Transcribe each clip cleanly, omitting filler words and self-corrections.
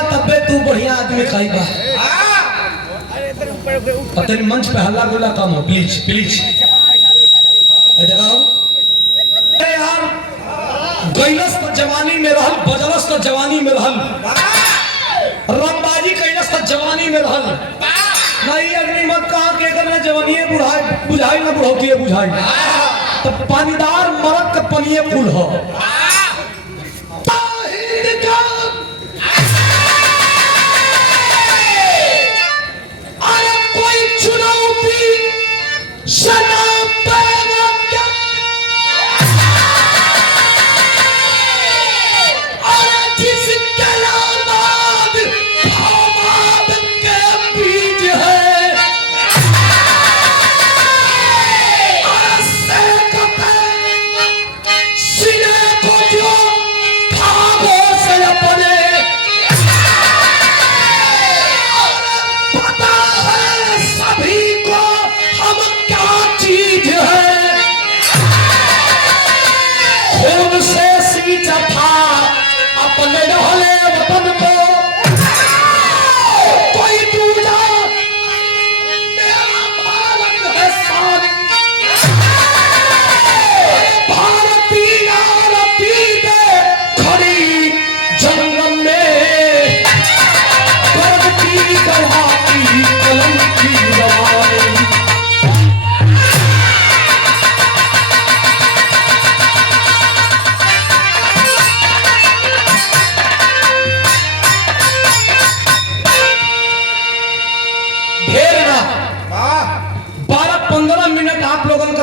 बा तबे तू बढ़िया आदमी खाई बा। पता नहीं मंच पे हल्ला गुल्ला कम हो, प्लीज प्लीज। यार गैलस तो जवानी में रहल, बजलस तो जवानी में रहल, रंगबाजी कैलस तो जवानी में रहल। नहीं अग्नि मत कहा के करने जवानी बुढ़ाई बुझाई ना बुढ़ौती बुझाई। तो पानीदार मरद का पनिये पुल हो। अरे कोई चुनौती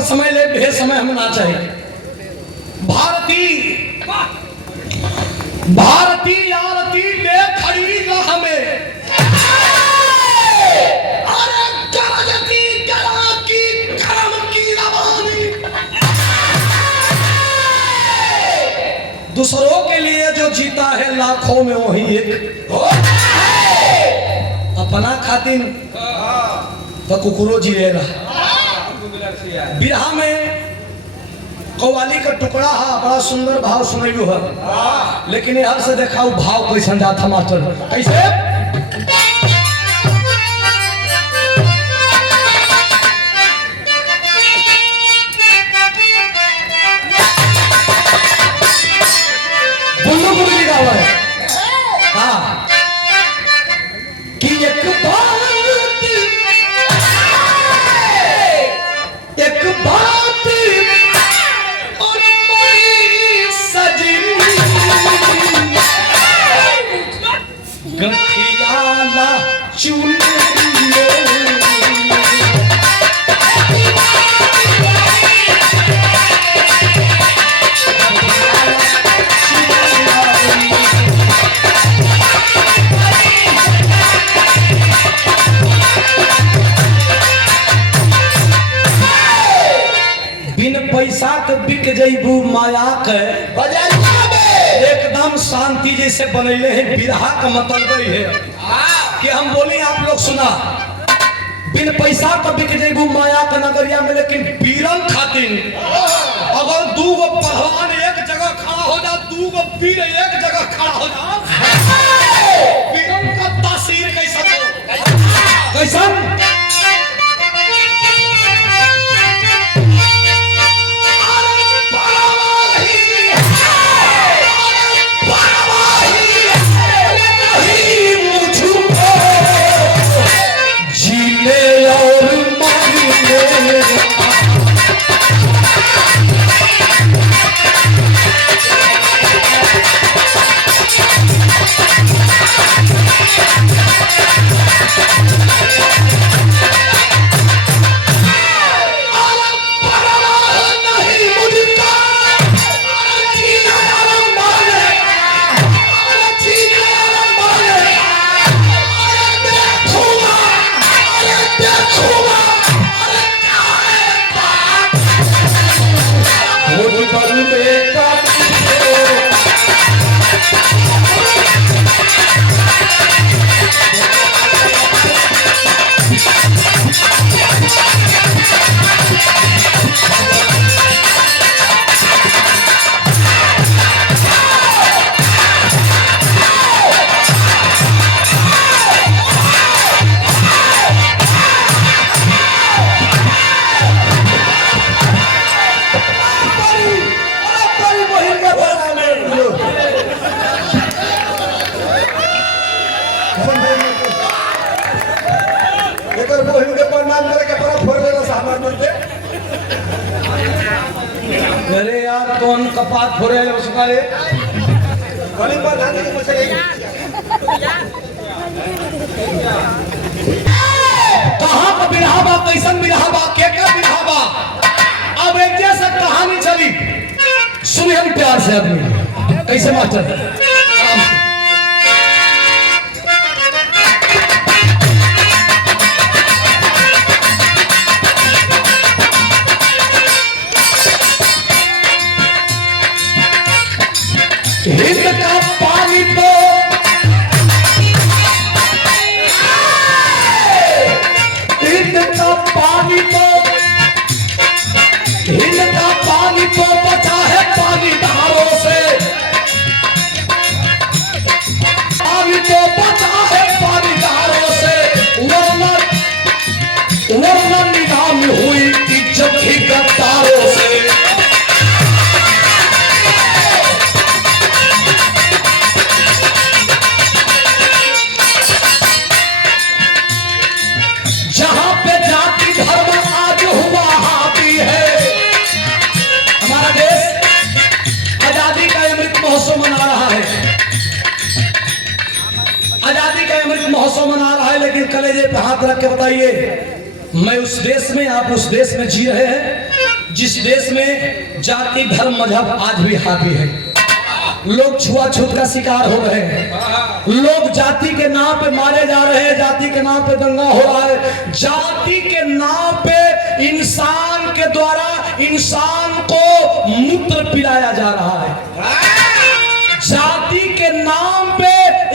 समय ले बे समय हम ना चाहिए। भारतीय आरती ले खड़ी ना हमें। अरे गरजती गला की करम की रवानी। दूसरों के लिए जो जीता है लाखों में वही एक, अपना खातिर तो कुकुरो जिएगा। बिरहा में कव्वाली का टुकड़ा है, बड़ा सुंदर भाव सुनैलू है, लेकिन यहाँ से देखा भाव कैसन जाता मास्टर कैसे। बुल्लू गुरु जी गावा है हाँ कि एक बात और मोरी सजनी गठियाला चुनिए। पैसा के बिक जैबू माया के एकदम शांति जैसे बनैले है। बिरहा का मतलब है कि हम बोली आप लोग सुना, बिन पैसा का बिक जैबू माया के नगरिया में, लेकिन बीरन खातिर अगर दू गो पहलवान एक जगह खड़ा हो जा, दू गो वीर एक जगह खड़ा हो जा, बीरन का तासीर कैसा हो कैसन। मन कपात हो रहे उसका रे गली पर धान के मुझे कहाँ का बिरहा बा, कैसन बिरहा बा, क्या बिरहा बा। अब एक जैसा कहानी चली, सुनिए हम प्यार से आदमी कैसे मास्टर आराम से। हिंद का पानी तो हिंद का पानी तो हिंद का पानी तो बचा है पानी धारों से, पानी तो बचा है पानी धारों से, वरना वरना नीलामी हुई इज्जत ही गद्दारों से। जहां पे जाति धर्म आज हुआ हावी है, हमारा देश आजादी का अमृत महोत्सव मना रहा है, आजादी का अमृत महोत्सव मना रहा है, लेकिन कलेजे पे हाथ रख के बताइए, मैं उस देश में, आप उस देश में जी रहे हैं जिस देश में जाति धर्म मजहब आज भी हावी है। लोग छुआछूत का शिकार हो रहे हैं, लोग जाति के नाम पे मारे जा रहे हैं, जाति के नाम पे दंगा हो रहा है, जाति के नाम पे इंसान के द्वारा इंसान को मूत्र पिलाया जा रहा है, जाति के नाम पे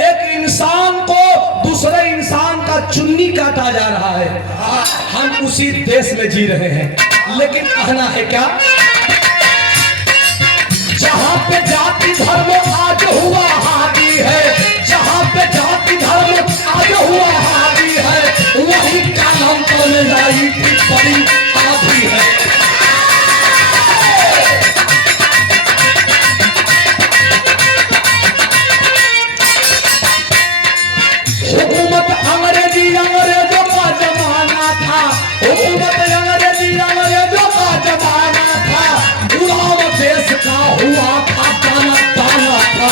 एक इंसान को दूसरे इंसान का चुन्नी काटा जा रहा है। हम उसी देश में जी रहे हैं, लेकिन कहना है क्या, जहां पे जाति धर्म आज हुआ हावी है, जहां पे जाति धर्म आज हुआ हावी है, वही कालांतर में राजनीति बड़ी आधी है। हुकूमत अंग्रेजों का जमाना था, हुकूमत अंग्रेजों का जमाना था, गुलाम देश का हुआ था ताना ताना था।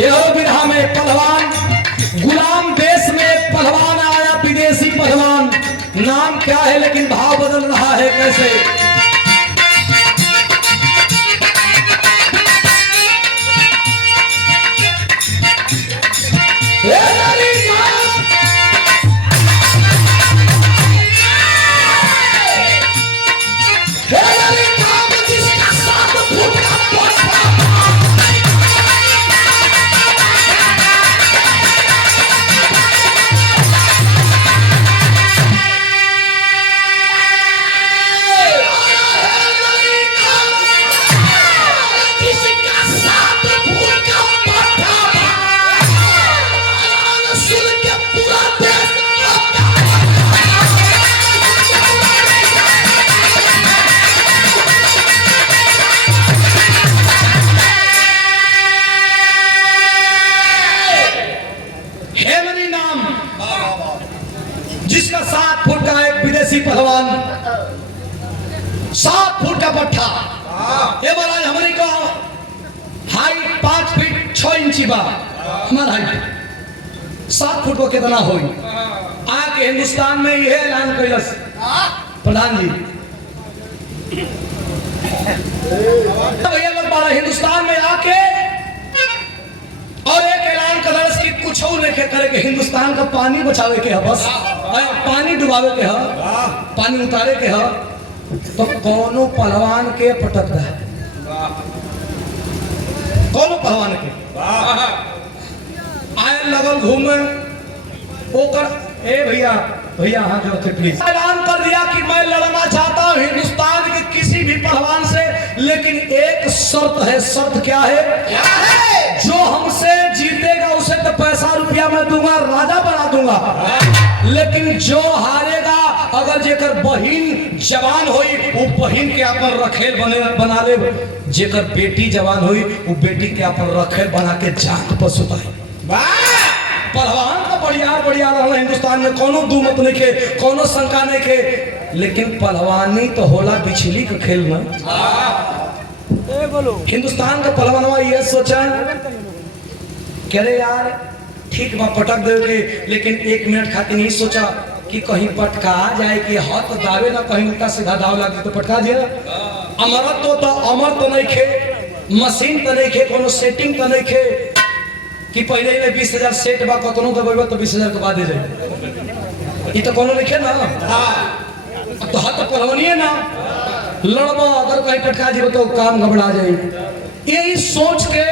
यह बिरहा में पहलवान, गुलाम देश में पहलवान आया, विदेशी पहलवान, नाम क्या है लेकिन भाव बदल रहा है कैसे। जिसका 7 फुट का एक विदेशी पहलवान, 7 फुट का पट्टा, ये महाराज हमारी का हाइट 5 फीट 6 इंची बा, हमारा हाइट 7 फुट को कितना होई। आके हिंदुस्तान में यह ऐलान कैलस प्रधान जी, भैया लोग बड़ा हिंदुस्तान में आके और एक ऐलान कर कि कुछ नहीं करे के, हिंदुस्तान का पानी बचावे के है, बस पानी डुबावे के है, पानी उतारे के है, तो कौनो पहलवान के पटक है, कौनो पहलवान के आए लगल घूमे ओकर, ए भैया भैया हाथ जोड़ते प्लीज, ऐलान कर दिया कि मैं लड़ना चाहता हूं हिंदुस्तान के किसी भी पहलवान से, लेकिन एक शर्त है। शर्त क्या है? जो हमसे जीतेगा उसे तो पैसा रुपया मैं दूंगा, राजा बना दूंगा, लेकिन जो हारेगा, अगर जेकर बहिन जवान हुई वो बहिन के अपन रखेल बना ले, जेकर बेटी जवान हुई वो बेटी के अपन रखेल बना के जान पर सुताई। पहलवान का बढ़िया बढ़िया रहा हिंदुस्तान में कोनो दू मत नहीं के कोनो शंका नहीं के, लेकिन पहलवानी तो होला बिछली का खेल में। हिंदुस्तान का पहलवानवा ये सोचा कह रहे यार ठीक बा पटक दोगे, लेकिन 1 मिनट खातिर नहीं सोचा कि कहीं पटका जाए कि हाथ दावे ना कहीं उल्टा सीधा दाव लगे तो पटका दिया। अमरत तो अमर तो नहीं खे, मशीन तो नहीं खे, कोनो सेटिंग तो नहीं खे कि पहले ही 20,000 सेट बा कतनो दबेबा तो 20,000 के बाद जाए, ये तो कोनो नहीं खे ना। तो हाथ तो पहलवानी ना लड़बा, अगर कहीं पटका जी तो काम घबरा जाए। यही सोच के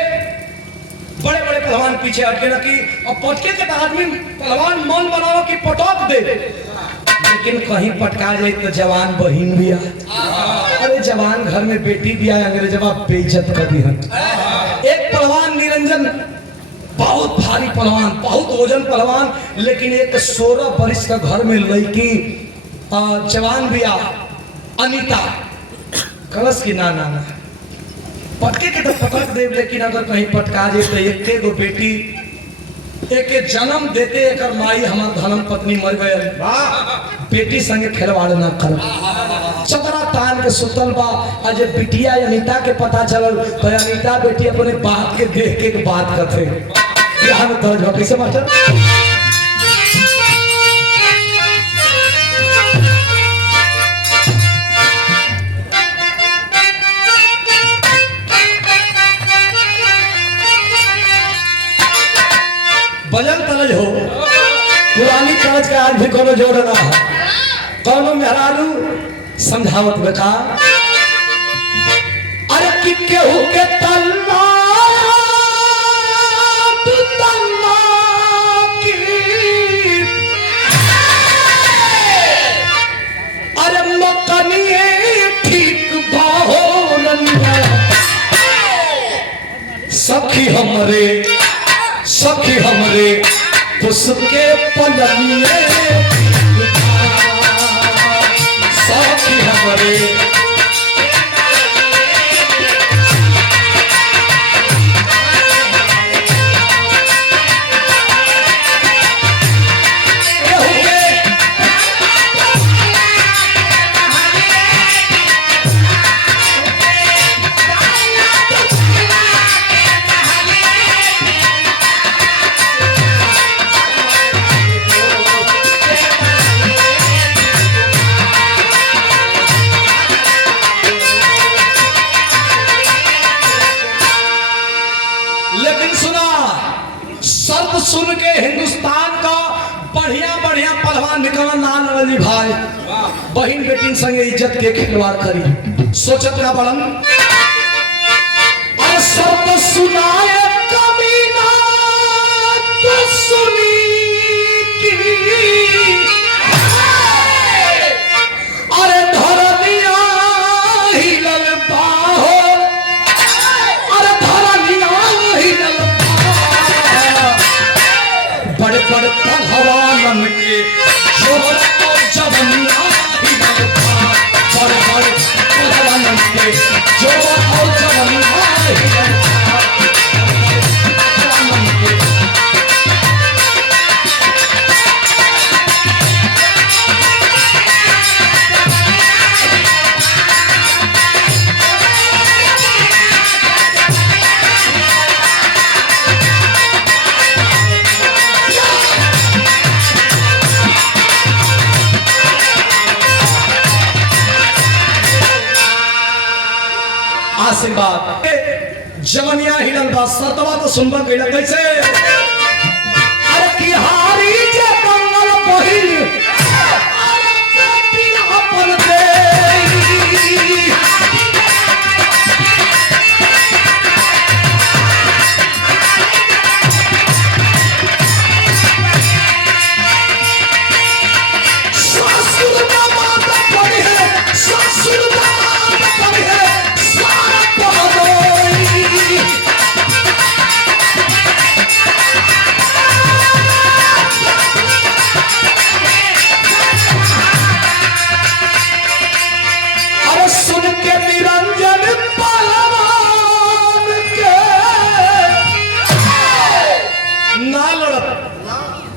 बड़े बड़े पहलवान पीछे हटके ना कि और पटके के आदमी पहलवान मन बनाओ कि पटक दे, लेकिन कहीं पटका जाए तो जवान बहिन भी आ, अरे जवान घर में बेटी भी आए, अंग्रेजवा बेइज्जत कर दी। एक पहलवान निरंजन बहुत भारी पहलवान, बहुत वजन पहलवान, लेकिन एक 16 वर्ष का घर में लड़की जवान भी आ अनीता कलश की ना ना पटके के तो पटक दे, लेकिन अगर कहीं पटका जाए तो एक गो बेटी एक जन्म देते एक माई हमार धर्म पत्नी मर गए, बेटी संगे खिलवाड़ ना कर चतरा तान के सुतल बा। आज बिटिया अनीता के पता चलल तो अनीता बेटी अपने बात के देख के बात करते यहाँ में दर्ज हो कैसे मास्टर। भजन तलज हो पुरानी काज का आज भी कोनो जोड़ ना है, कोनो मेहरारू समझावत बेका अरे कि केहू के तल्ला तू तल्ला की अरे मकनिए ठीक बाहो नन्या सखी हमरे उसके पलनिए सखी हमरे सुन के हिंदुस्तान का बढ़िया बढ़िया पहलवान निकला नान वाली भाई बहन बेटी संगे इज्जत के खिलवाड़ करी सोचत ना बड़न अरे सब सुनाए कमीना तो सुनी की अरे धरनिया हिलल बाहो अरे धरनिया हिलल बड़े बड़े पहलवानन के जोर और जवनिया हिलल बड़े बड़े पहलवानन के जोर और जवनिया हिलल पहलवानन के आशीर्वाद जवनिया हिलल बा सतवा तो सुनबा कइला कैसे अरे की हारी जे मंगल पहिल अरे बेटी अपन दे ससुर का बात पड़ी है ससुर का बात पड़ी है सारा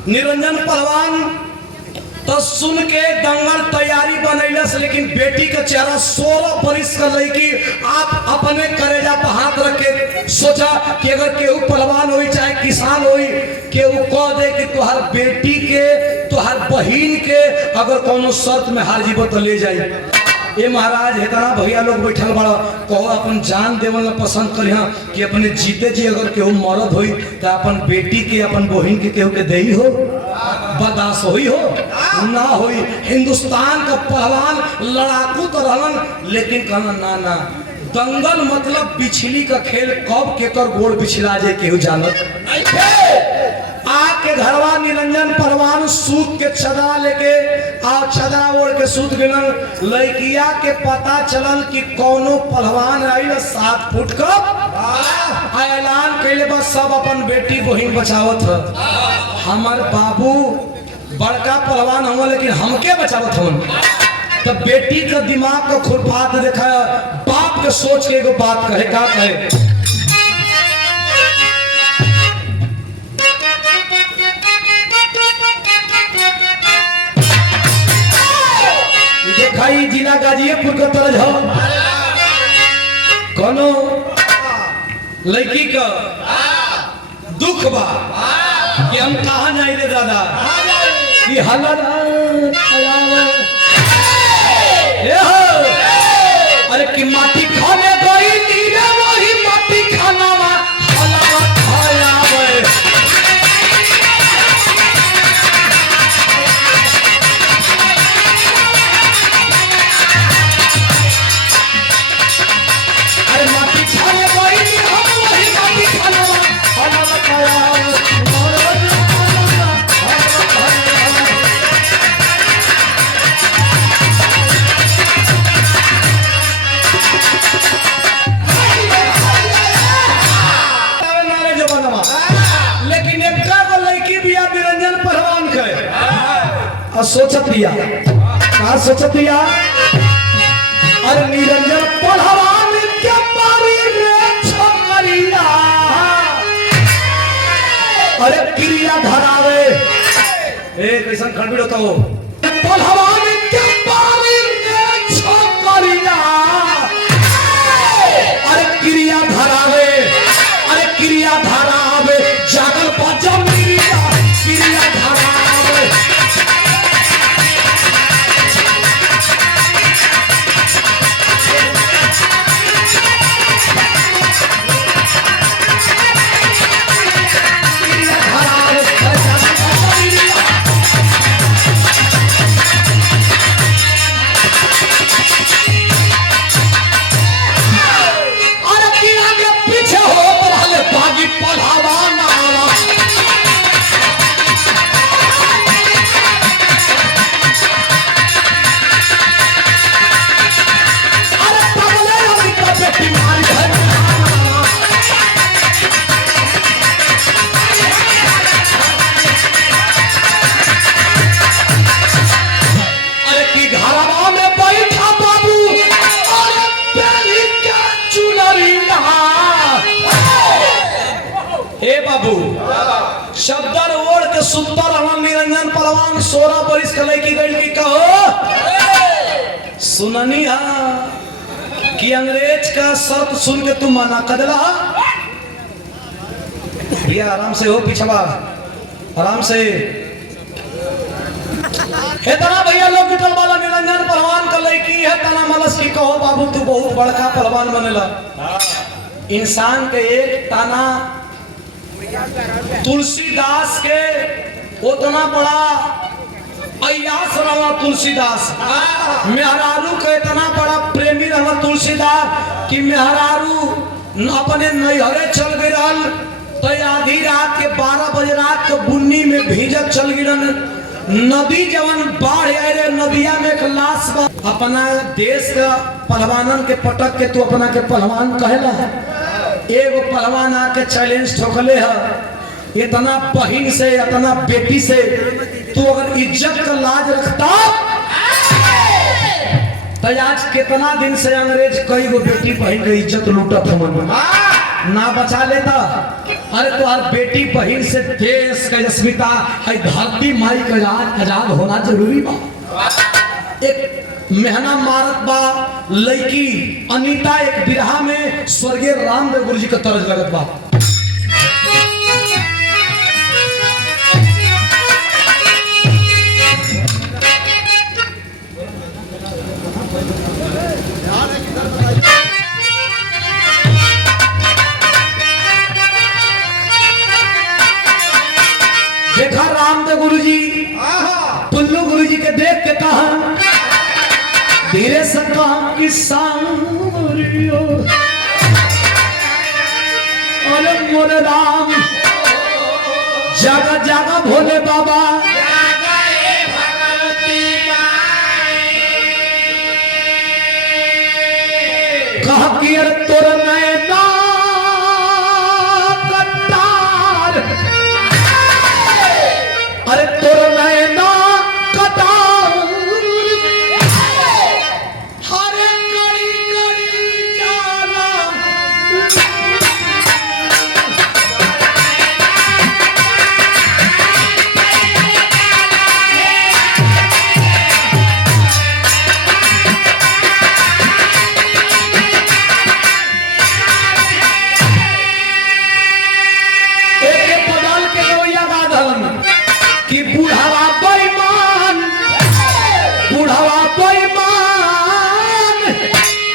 निरंजन पहलवान तो सुन के दंगल तैयारी बनैलस, लेकिन बेटी का चेहरा 16 बरिस का लड़की आप अपने करेजा पर हाथ रख के सोचा कि अगर केहू पहलवान होई चाहे किसान होई, केहू कह दे कि तुहार बेटी के तुहार बहिन के अगर कोनो शर्त में हार जीवो तो ले जाई। ये महाराज इतना भैया लोग बैठल बड़ा कहो अपन जान देवल ना पसंद करी कि अपने जीते जी अगर केहू मरद होई तो अपन बेटी के अपन बहिन के केहू के देही हो, बर्दाश्त होई हो ना होई। हिंदुस्तान का पहलवान लड़ाकू तो रहलन, लेकिन कहना ना ना, दंगल मतलब बिछली का खेल, कब केकर गोड़ बिछला जाए केहू जानत नहीं। आके घरवा निरंजन पहलवान सूत के छदरा लेके आ छदरा ओढ़ के सूत गिनल। लड़किया के पता चलल कि कौनो पहलवान आइल 7 फुट का ऐलान कैले बस सब अपन बेटी बहिन बचावत ह। हमार बाबू बड़का पहलवान हुआ लेकिन हमके बचावत हन। तो बेटी का दिमाग का खुरपात देखा, बाप के सोच के एगो बात कहे, का कहे, देखा जिला गाजियापुर का तरज हो, कोनो लड़की का दुख बा कि हम कहाँ जाए रे दादा, कि हलर अरे कि माटी खाने गई नीरे वही माटी खाना हलवा खाया। सोचत दिया का सोचत दिया, अरे निरंजन पहलवान के मारी रे छोकरिया, अरे क्रिया धरावे ए कैसन खंड होता हो, पहलवान के मारी रे छोकरिया, अरे क्रिया धरावे, अरे क्रिया धरावे, जागल बाजा क्रिया धरावे। शब्दर ओढ़ के सुतर हम निरंजन पहलवान 16 बरिस के लड़की गई की कहो सुननी हा कि अंग्रेज का शर्त सुन के तुम मना कर दिला। भैया आराम से हो, पिछवा आराम से। इतना भैया लोग बिटल वाला निरंजन पहलवान का लड़की है, तना मलस की कहो बाबू तू बहुत बड़का पहलवान बनेला। इंसान के एक ताना तुलसीदास के उतना बड़ा अयास रहा तुलसीदास, मेहरारू का इतना बड़ा प्रेमी रहा तुलसीदास कि मेहरारू अपने नैहरे चल गई रहल तो आधी रात के 12 बजे रात के बुन्नी में भीजक चल गई। नदी जवन बाढ़ आए रहे, नदिया में एक लाश बा। अपना देश का पहलवानन के पटक के तू अपना के पहलवान कहेला। एगो पहलवान आके चैलेंज ठोकले है, इतना बहिन से इतना बेटी से तू अगर इज्जत का लाज रखता तो आज कितना दिन से अंग्रेज कई गो बेटी बहन के इज्जत लूटत हमन ना बचा लेता। अरे तुम्हार बेटी बहन से देश का अस्मिता है, धरती माई का आजाद होना जरूरी बा। एक मेहना मारत बा लड़की अनीता एक बिरहा में स्वर्गीय रामदेव गुरु जी का तरज लगत बा। देखा रामदेव गुरु जी टुल्लू गुरु जी के देख के कहा धीरे से कहा कि सांवरियो अरे मोरे राम जागा जागा भोले बाबा कहा कि अरे तोर नैना कटार अरे तोर नैना कटार हरे कड़ी कड़ी जाला एक पदाल के गोया गाधवन कि बुढ़ावा बेईमान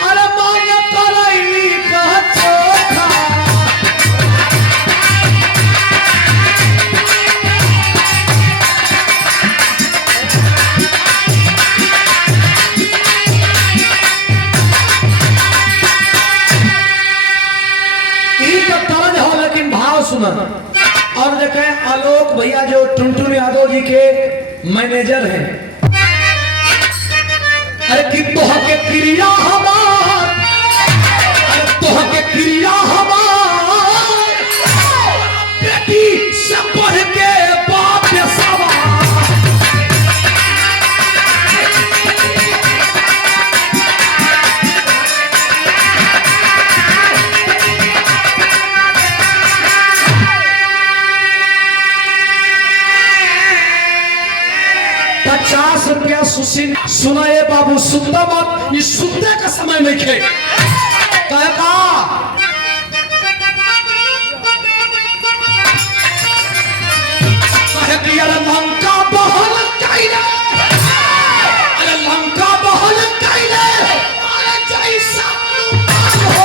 अरे मांग करैली कह चोखा ई तो तरज हो लेकिन भाव सुना। और देखें आलोक भैया जो टुनटुन यादव जी के मैनेजर हैं, अरे कि तोह के क्रिया हमार अरे तोह के क्रिया हमार बेटी से पढ़ के बाप सवार ₹50 सुशील सुनाए बाबू सुनता मत, ये सुनने का समय नहीं खे का अरे लंका बहल कैले अरे लंका बहल कैले अरे जैसा हो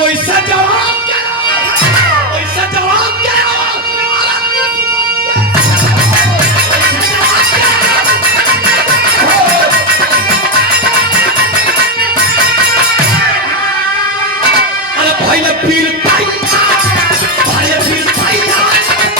वैसा जवाब क्या अरे भाई ने पीर भाई ने पीर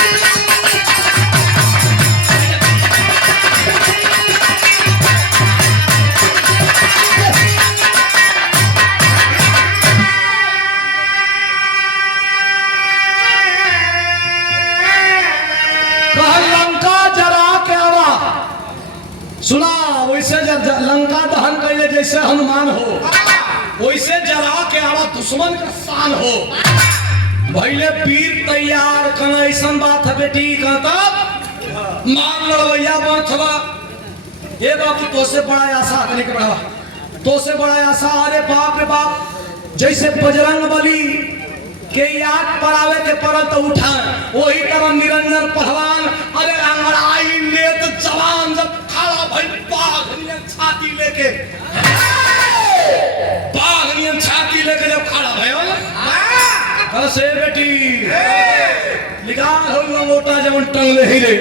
भाई लंका जरा के आवा सुना वैसे लंका दहन कैले जैसे हनुमान हो वैसे जरा के आवा दुश्मन का शान हो भैले पीर तैयार कन ऐसा बात है बेटी कहता मान लड़वैया बात हवा ये बाबू तो से बड़ा आशा करने के बड़ा तो से बड़ा आशा अरे बाप रे बाप जैसे बजरंग बली के याद परावे के परल तो उठा वही तरह निरंजन पहलवान अरे अंगड़ाई ले तो जवान जब खड़ा भाई बाघ छाती लेके जब खड़ा भाई से बेटी निकाल हो लंगोटा जब टंगले ही रे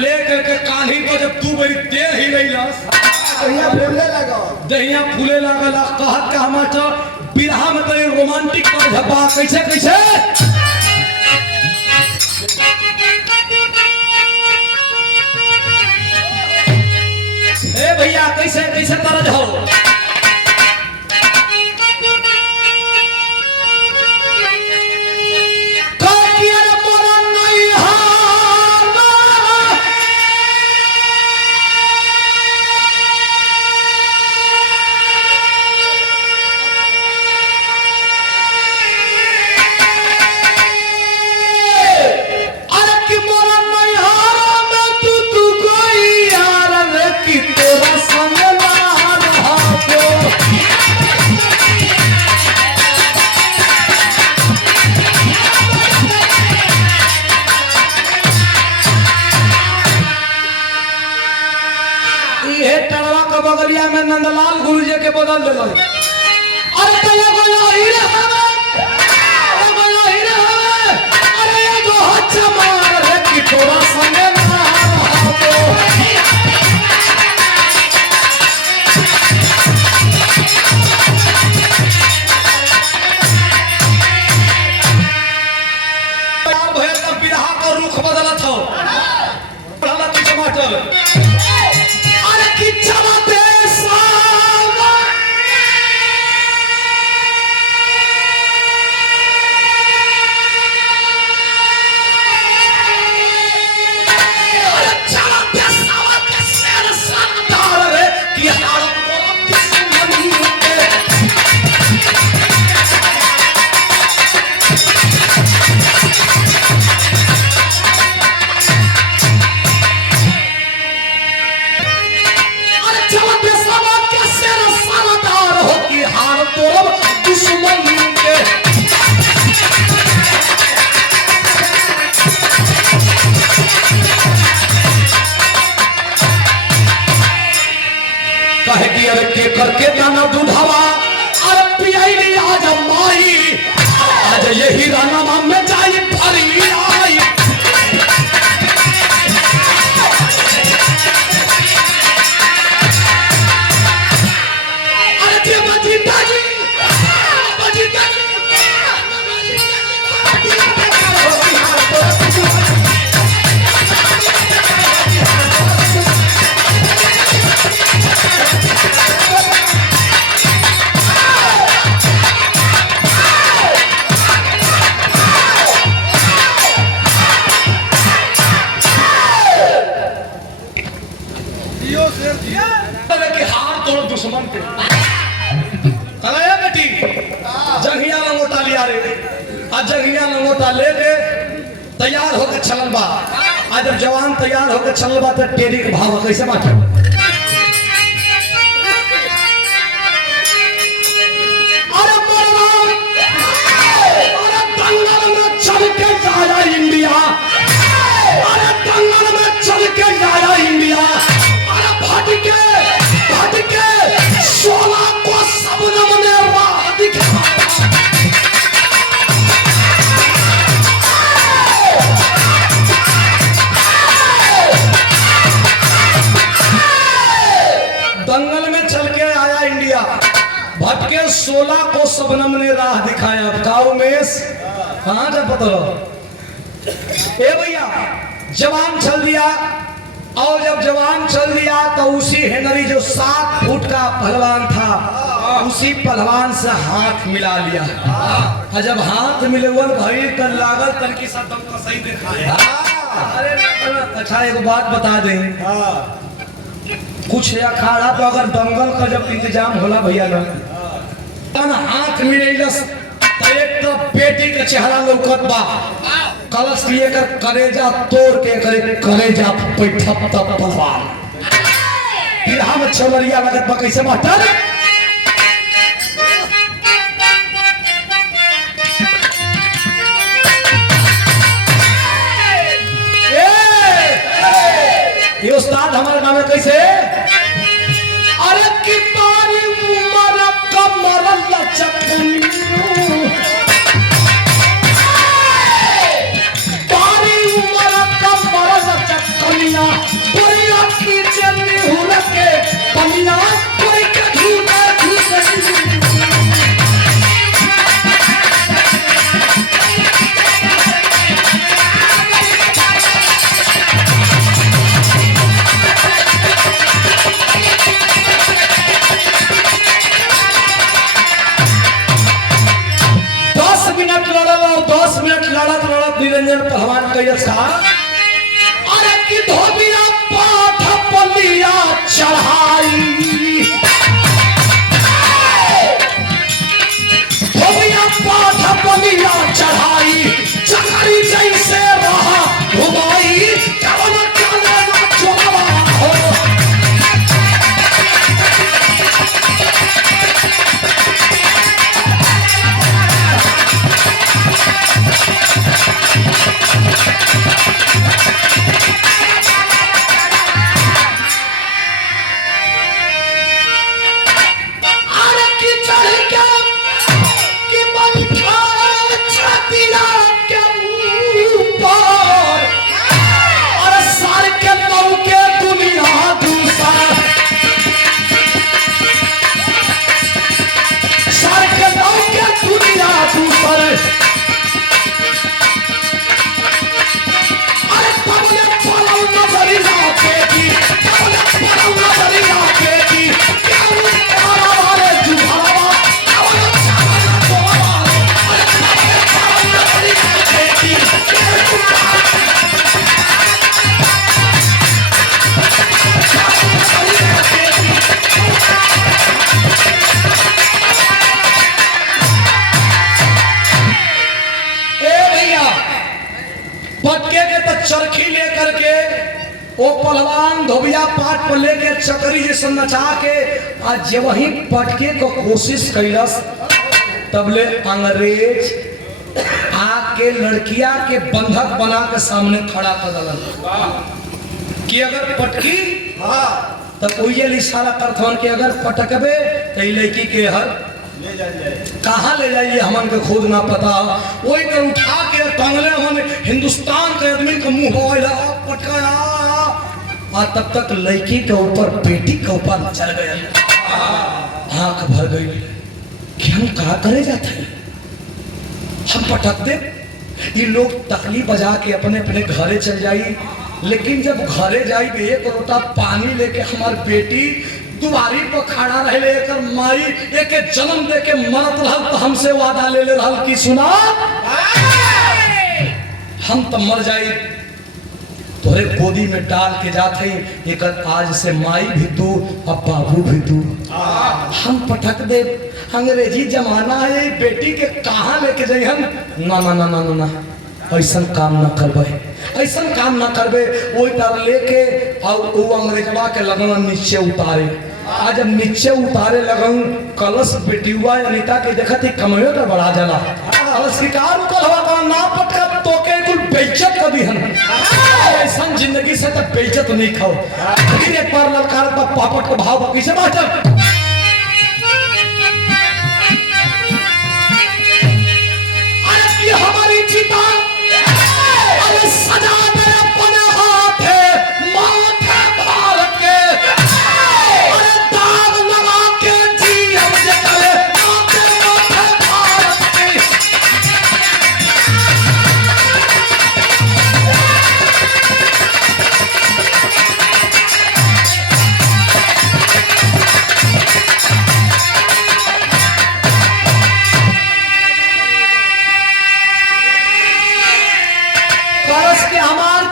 ले करके कान्ही तो जब तू बड़ी दे ही नहीं लस दहिया फूले लगा कहत का हमारा बिरहा में तो रोमांटिक कर झपा कैसे कैसे ए भैया कैसे कैसे तरज हो तो किया मोरा नहीं हार के बगलिया में नंदलाल गुरुजी के बदल दिलो। अरे तो एगो यही रहवे, एगो यही रहवे, अरे एगो हच्चा मार रे कि तोरा संगे ना हो। भैया का बिरहा का रुख बदलत हो। पढ़ला की टमाटर। अरे कि चलते कहे कि अरे के करके दाना दूधावा अरे पियली आज माई आज यही राना में जाई फरी आई। अरे जे बजीता जी बजीता जी दुश्मन के कलाया बेटी जंगिया लंगोटा लिया रे आज जंगिया लंगोटा ले के तैयार होकर चलल बा। आज जब जवान तैयार होकर चलल बा तो टेरी के भाव कैसे बाटे। अरे बलराम अरे दंगल में चल के जाया इंडिया, अरे दंगल में चल के जाया इंडिया, अरे फट के 16 को सबनम ने राह दिखाया। दंगल में चल के आया इंडिया, भटके 16 को सबनम ने राह दिखाया। गाँव में कहाँ जा पता ए भैया जवान चल दिया, और जब जवान चल दिया तो उसी हेनरी जो 7 फुट का पहलवान था उसी पहलवान से हाथ मिला लिया। और जब हाथ मिलवल भाई तो लागल तनकी सा दम का सही दिखाया। अरे अच्छा एक बात बता दें, कुछ अखाड़ा तो अगर दंगल का जब इंतजाम होला भैया ना तन हाथ मिलैलस तो एक तो बेटी के चेहरा लौकत बा, कलश लिए कर करेजा तोड़ के करे करेजा पैठप तब पहलवान बिरहा में छलरिया लगत बा कैसे मास्टर। ये उस्ताद हमारे नाम है कैसे। अरे कि तारी उमर कमर लचकनी कमिया कोई आपकी चलनी हो रखे कमिया कोई के झूठे निरंजन पहलवान का अरे की धोबिया पाठ पलिया चढ़ाई वो पहलवान धोबिया पाट पर लेके चकरी जैसे नचा के आज जब वही पटके को कोशिश कैलस तबले अंग्रेज आके लड़किया के बंधक बना के सामने खड़ा कर दलन कि अगर पटकी तो कोई इशारा करथन कि अगर पटकबे तो लड़की के हर ले जाइए कहाँ ले जाइए हमन के खुद ना पता वही कर उठा के टांगले हमन हिंदुस्तान के आदमी के मुंह होइला पटकाया और तब तक लड़की के ऊपर बेटी के ऊपर चढ़ गया आंख भर गई कि हम कहा करे जाते हैं हम पटक दे ये लोग तकली बजा के अपने अपने घरे चल जाई लेकिन जब घरे जाई एक लोटा पानी लेके हमार बेटी दुआरी पर खड़ा रहे एक माई एक जन्म दे के मरत रहल तो हमसे वादा ले रहल कि सुना हम तो मर जाई तोरे गोदी में डाल के जाते एक आज से माई भी तू अब बाबू भी तू हम पटक दे अंग्रेजी जमाना है बेटी के कहाँ लेके जाए हम ना ना ना ना ना, ना। ऐसा काम ना करबे ऐसा काम ना करबे वही तर लेके और वो अंग्रेजवा के लगन नीचे उतारे आज जब नीचे उतारे लगन कलश बेटियुआ अनिता के देखत ही कमयो तो बढ़ा जाला कलश शिकार कलवा का ना पटका तो के कुल बेइज्जत कर दी हम ऐसा जिंदगी से तो बेइज्जत नहीं खाओ फिर एक बार ललकार पर पापट का भाव कैसे मास्टर हमारी चिता सजा दे अपने हाथे माथे भारत के अरे दाग लगा के जी हम जले माथे भारत के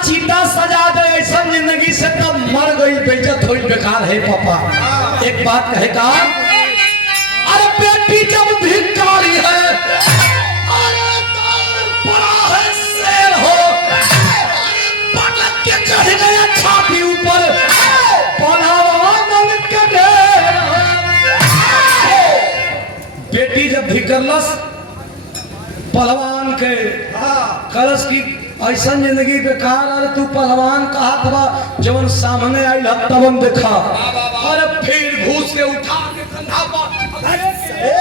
चीता सजा दे ऐसा जिंदगी से तब मर गई बेइज्जत हुई बेकार है पापा एक बात कहे का अरे बेटी जब भिखारी है अरे बड़ा है शेर हो पटक के चढ़ गया छाती ऊपर पहलवान के ढेर बेटी जब भिखरलस पहलवान के कलश की ऐसा जिंदगी बेकार अरे तू पहलवान कहा था जवन सामने आई तबन देखा अरे फिर घूस के उठा के कंधा पर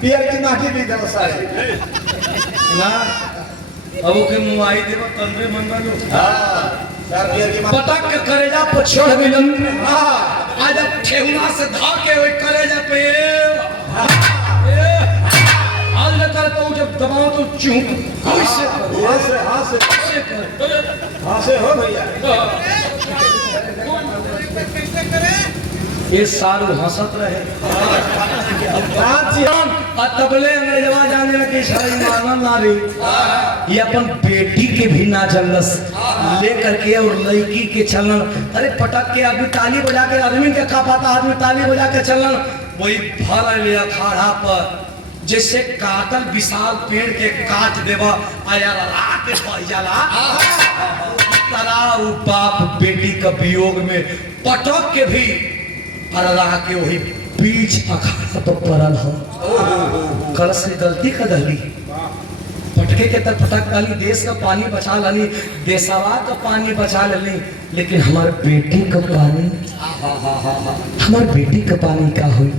पियर की माटी भी दो सारे ना अब के मुआई देव तंदरे मंगलो सर पियर की माटी पटक के करेजा पर छोड़ मिलन आज अब ठेहुना से धा के ओए करेजा पे आज लगा तो जब दबाओ तो चूक हाँ से हो भैया ये सारू हंसत रहे तबले अंग्रेजवा जाने लगे सारी मानल नारी ये अपन बेटी के भी ना चलस लेकर के और लड़की के चलन अरे पटक के आदमी ताली बजा के आदमी के खा पाता आदमी ताली बजा के चलन वही भर ले अखाड़ा पर जैसे काटल विशाल पेड़ के काट देवा आया के बह जाला तराऊ बाप बेटी का वियोग में पटक के भी अल्लाह के वही बीच अखाड़ा तो पड़ल हो कर से गलती कर दली पटके के तक पटक डाली देश का पानी बचा लानी देशवा का पानी बचा लेनी लेकिन हमारे बेटी का पानी हमारे बेटी का पानी क्या हुई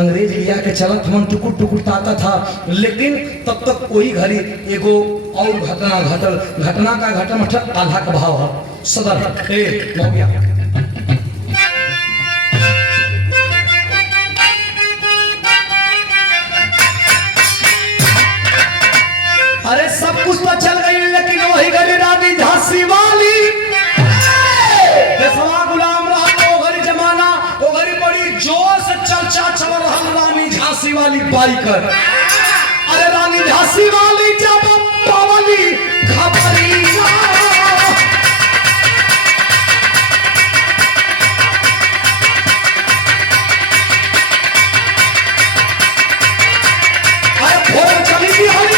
अंग्रेज लिया के चलत मन टुकुर टुकुर ताता था लेकिन तब तक वही घड़ी एगो और घटना घटल घटना का घटन आधा का भाव है सदर मौया अरे सब कुछ तो चल गई लेकिन वही गली रानी झांसी वाली देशवा गुलाम रहा वो घड़ी जमाना वो घड़ी बड़ी जोर से चर्चा चल रहा रानी झांसी वाली बाई कर अरे रानी झांसी वाली जब पावली खबरिया अरे भोर चली गई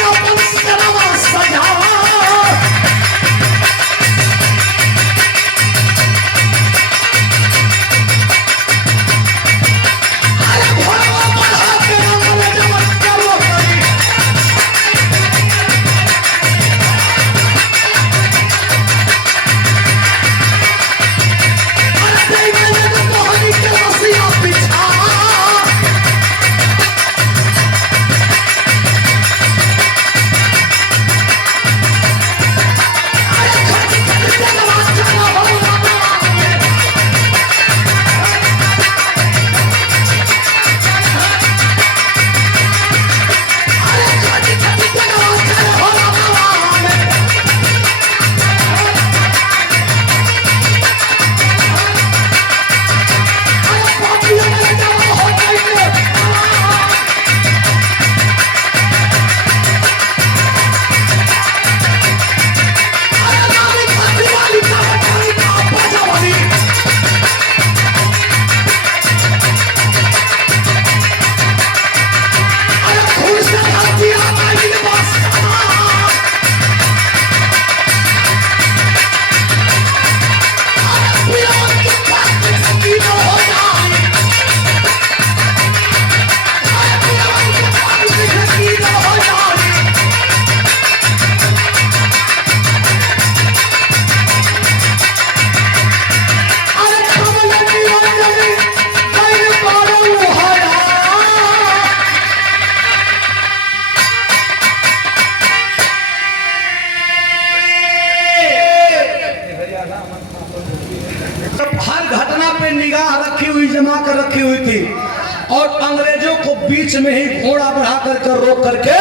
बीच में ही घोड़ा बढ़ा करके रोक करके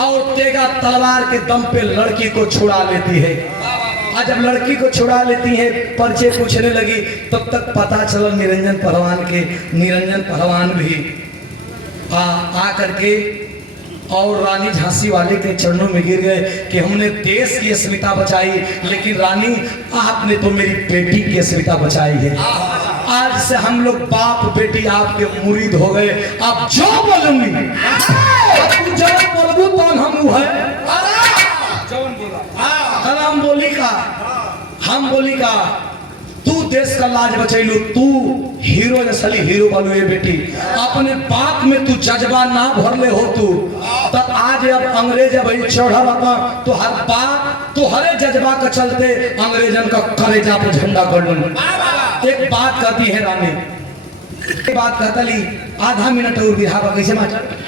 और तेगा तलवार के दम पे लड़की को छुड़ा लेती है। आज जब लड़की को छुड़ा लेती है, परिचय पूछने लगी, तब तक पता चला निरंजन पहलवान के। निरंजन पहलवान भी आ करके और रानी झांसी वाले के चरणों में गिर गए कि हमने देश की अस्मिता बचाई, लेकिन रानी आपने तो मेरी बेटी की अस्मिता बचाई है। आज से हम लोग बाप बेटी आपके मुरीद हो गए। अब जो बोलूंगी, अब तू जब बोलबू तो हम है हम बोली का, हम बोली का तू देश का लाज बचैलू, तू हीरो असली हीरो बनू। ये बेटी अपने बाप में तू जज्बा ना भरले हो तू, तो आज अब अंग्रेज भाई चढ़ल तो हर बाप तो हरे जज्बा के चलते अंग्रेजन का कलेजा पे झंडा कर लू। एक बात कहती है रानी, एक बात कहता ली, आधा मिनट और बिहार कैसे मास्टर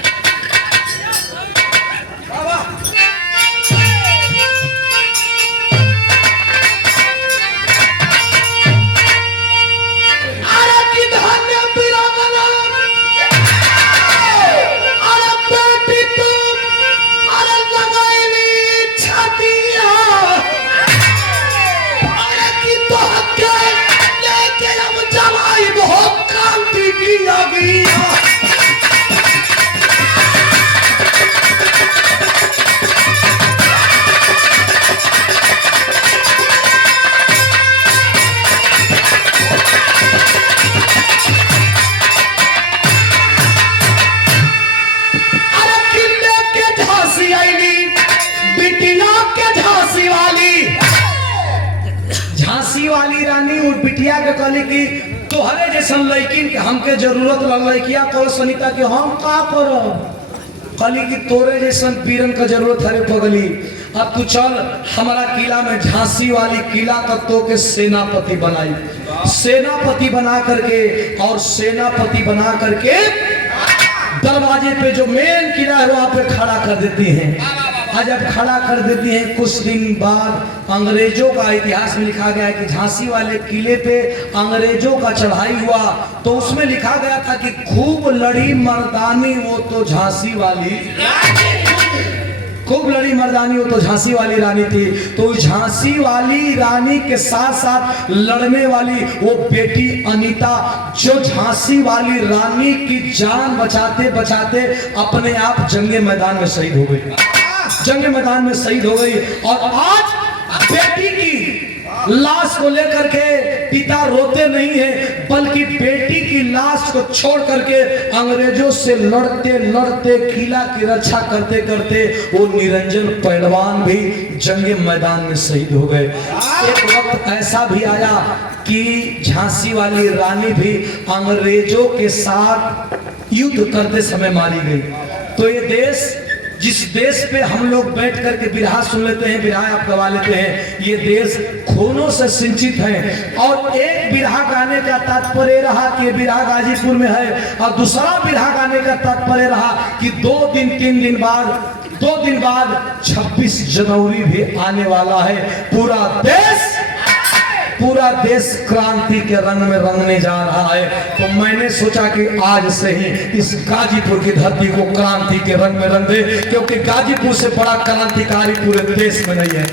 वाली रानी और बिटिया के कहली कि तोहरे जैसन लड़किन के हमके जरूरत लड़किया कल सुनीता कि हम का करो, कहली कि तोरे जैसन पीरन का जरूरत हरे पगली। अब तू चल हमारा किला में, झांसी वाली किला तक तो के सेनापति बनाई, सेनापति बना करके और सेनापति बना करके दरवाजे पे जो मेन किला है वहां पे खड़ा कर देती हैं। जब खड़ा कर देती हैं, कुछ दिन बाद अंग्रेजों का इतिहास में लिखा गया है कि झांसी वाले किले पे अंग्रेजों का चढ़ाई हुआ, तो उसमें लिखा गया था कि खूब लड़ी मर्दानी वो तो झांसी वाली, खूब लड़ी मर्दानी वो तो झांसी वाली रानी थी। तो झांसी वाली रानी के साथ साथ लड़ने वाली वो बेटी अनीता, जो झांसी वाली रानी की जान बचाते बचाते अपने आप जंगे मैदान में शहीद हो गई, जंगे मैदान में शहीद हो गई। और आज बेटी की लाश को लेकर के पिता रोते नहीं है, बल्कि बेटी की लाश को छोड़ करके अंग्रेजों से लड़ते लड़ते किला की रक्षा करते करते वो निरंजन पहलवान भी जंगे मैदान में शहीद हो गए। एक वक्त ऐसा भी आया कि झांसी वाली रानी भी अंग्रेजों के साथ युद्ध करते समय मारी गई। तो ये देश, जिस देश पे हम लोग बैठ करके बिरहा सुन लेते हैं, बिरहा आप गवा लेते हैं, ये देश खूनों से सिंचित है। और एक बिरहा गाने का तात्पर्य रहा कि बिरहा गाजीपुर में है, और दूसरा बिरहा गाने का तात्पर्य रहा कि 2-3 दिन बाद 26 जनवरी भी आने वाला है। पूरा देश क्रांति के रंग में रंगने जा रहा है। तो मैंने सोचा कि आज से ही इस गाजीपुर की धरती को क्रांति के रंग में रंग दे, क्योंकि गाजीपुर से बड़ा क्रांतिकारी पूरे देश में नहीं है,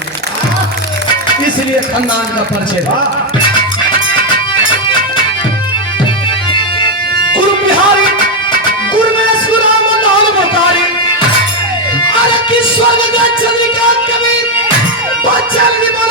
इसलिए खानदान का परिचय। गुरु बिहारी गुरमेश गुलाम लाल बतारी, अरे किस स्वर्ग का चंद्रिका कवि बचल निमन